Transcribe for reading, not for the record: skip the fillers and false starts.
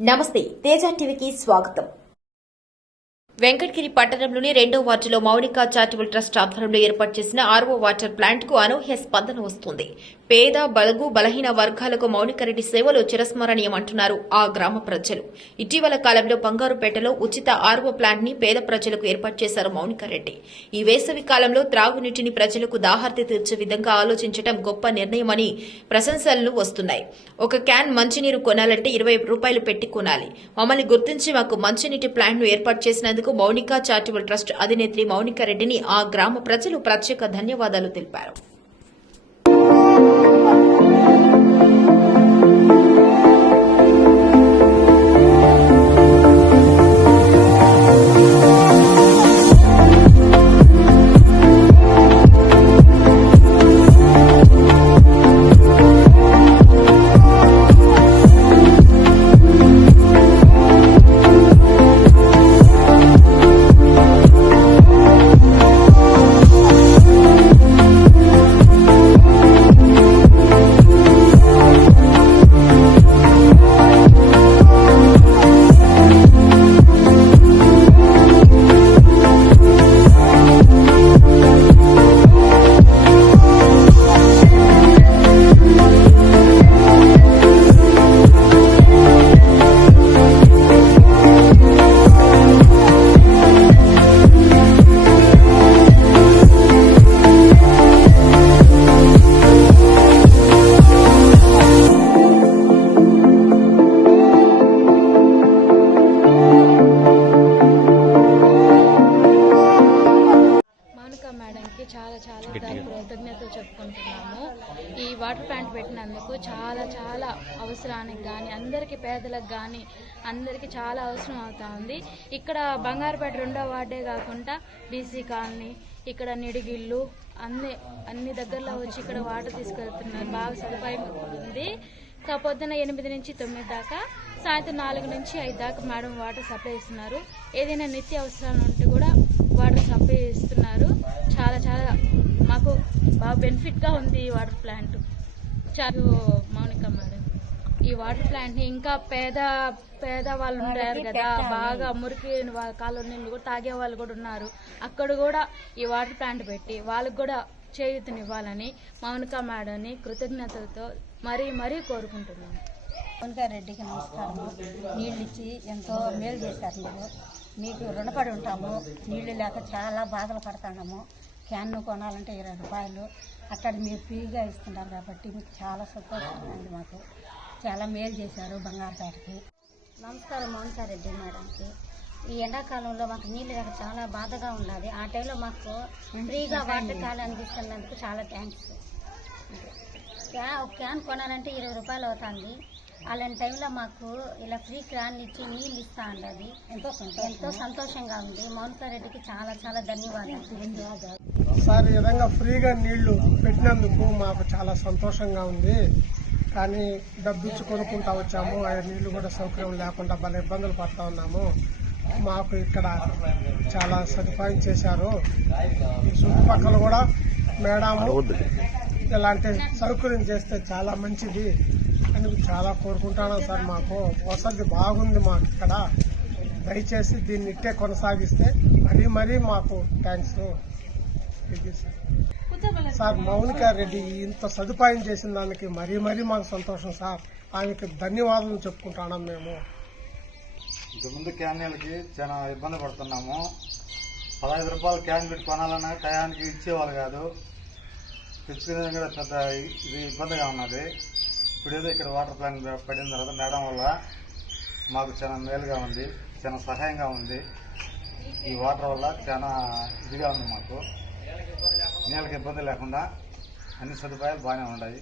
నమస్తే, తేజ టీవీకి స్వాగతం. వెంకటగిరి పట్టణంలోని 2వ వార్డులో మౌనిక చారిటబుల్ ట్రస్ట్ ఆధ్వర్యంలో ఏర్పాటు చేసిన ఆర్ఓ వాటర్ ప్లాంట్ కు అనూహ్య స్పందన వస్తుంది. పేద, బడుగు, బలహీన వర్గాలకు మౌనికారెడ్డి సేవలు చిరస్మరణీయమంటున్నారు ఆ గ్రామ ప్రజలు. ఇటీవల కాలంలో బంగారుపేటలో ఉచిత ఆర్ఓ ప్లాంట్ ని పేద ప్రజలకు ఏర్పాటు చేశారు మౌనికారెడ్డి. ఈ వేసవి కాలంలో త్రాగునీటిని ప్రజలకు దాహార్తి తీర్చే విధంగా ఆలోచించడం గొప్ప నిర్ణయమని ప్రశంసలు వస్తున్నాయి. ఒక క్యాన్ మంచినీరు కొనాలంటే 20 రూపాయలు పెట్టి కొనాలి. మమ్మల్ని గుర్తించి మాకు మంచినీటి ప్లాంట్ ను ఏర్పాటు చేసినందుకు మౌనిక చారిటబుల్ ట్రస్ట్ అధినేత్రి మౌనికారెడ్డిని ఆ గ్రామ ప్రజలు ప్రత్యేక ధన్యవాదాలు తెలిపారు. చాలా కృతజ్ఞతలు చెప్పుకుంటున్నాము. ఈ వాటర్ ప్లాంట్ పెట్టినందుకు చాలా అవసరానికి కానీ అందరికీ పేదలకు కానీ అందరికీ చాలా అవసరం అవుతా ఉంది. ఇక్కడ బంగారుపేట 2వ వార్డే కాకుండా బీసీ కాలనీ, ఇక్కడ నిడిగిళ్ళు అన్ని దగ్గరలో వచ్చి ఇక్కడ వాటర్ తీసుకెళ్తున్నారు. బాగా సదుపాయం ఉంది. పొద్దున 8 నుంచి 9 దాకా, సాయంత్రం 4 నుంచి 5 దాకా మేడం వాటర్ సప్లై ఇస్తున్నారు. ఏదైనా నిత్య అవసరాలు ఉంటే కూడా వాటర్ సప్లై ఇస్తున్నారు. చాలా మాకు బాగా బెనిఫిట్గా ఉంది ఈ వాటర్ ప్లాంట్. మౌనిక మేడం ఈ వాటర్ ప్లాంట్ని ఇంకా పేద వాళ్ళు ఉంటారు కదా, బాగా మురికి కాలువ నీళ్ళు కూడా తాగే వాళ్ళు కూడా ఉన్నారు. అక్కడ కూడా ఈ వాటర్ ప్లాంట్ పెట్టి వాళ్ళకు కూడా చేయూతనివ్వాలని మౌనిక మేడంని కృతజ్ఞతలతో మరీ కోరుకుంటున్నాను. మౌనికారెడ్డికి నమస్కారము. నీళ్ళు ఇచ్చి ఎంతో మేలు చేశారు. మీకు రుణపడి ఉంటాము. నీళ్లు లేక చాలా బాధలు పడుతున్నాము. క్యాన్ను కొనాలంటే 20 రూపాయలు, అక్కడ మీరు ఫ్రీగా ఇస్తున్నారు కాబట్టి మీకు చాలా సంతోషంగా ఉంది. మాకు చాలా మేలు చేశారు బంగారుపేటకి. నమస్కారం మౌనికారెడ్డి మేడంకి. ఈ ఎండాకాలంలో మాకు నీళ్ళు లేక చాలా బాధగా ఉన్నది. ఆ టైంలో మాకు ఫ్రీగా వాటర్ క్యాన్ అందిస్తున్నందుకు చాలా థ్యాంక్స్. ఒక క్యాన్ కొనాలంటే 20 రూపాయలు అవుతుంది. అలాంటి టైంలో మాకు ఇలా ఫ్రీ క్యాన్ ఇచ్చి నీళ్ళు ఇస్తా ఉండదు. ఎంతో సంతోషంగా ఉంది. మౌనికారెడ్డికి చాలా ధన్యవాదాలు. సార్, ఈ విధంగా ఫ్రీగా నీళ్లు పెట్టినందుకు మాకు చాలా సంతోషంగా ఉంది. కానీ డబ్బు ఇచ్చి కొనుక్కుంటా వచ్చాము. ఆ నీళ్లు కూడా సౌకర్యం లేకుండా భలే ఇబ్బందులు పడుతూ ఉన్నాము. మాకు ఇక్కడ చాలా సదుపాయం చేశారు. ఈ చుట్టుపక్కల కూడా మేడం ఇలాంటి సౌకర్యం చేస్తే చాలా మంచిది అని చాలా కోరుకుంటాను సార్. మాకు వసతి బాగుంది మాకు ఇక్కడ. దయచేసి దీన్ని ఇట్టే కొనసాగిస్తే మరీ మాకు థ్యాంక్స్ సార్. మౌనికారెడ్డి ఇంత సదుపాయం చేసిన దానికి మరీ మాకు సంతోషం సార్. ఆమెకి ధన్యవాదాలు చెప్పుకుంటున్నాం. మేము ఇంతకుముందు క్యాన్లకి చాలా ఇబ్బంది పడుతున్నాము. 15 రూపాయలు క్యాన్ పెట్టి కొనాలన్నా టయానికి ఇచ్చేవాళ్ళు కాదు. తెచ్చుకునే కూడా పెద్ద ఇది ఇబ్బందిగా ఉన్నది. ఇప్పుడేదో ఇక్కడ వాటర్ ప్లాంట్ పడిన తర్వాత మేడం వల్ల మాకు చాలా మేలుగా ఉంది, చాలా సహాయంగా ఉంది. ఈ వాటర్ వల్ల చాలా ఇదిగా ఉంది. మాకు నీళ్ళకి ఇబ్బంది లేకుండా అన్ని సదుపాయాలు బాగానే ఉన్నాయి.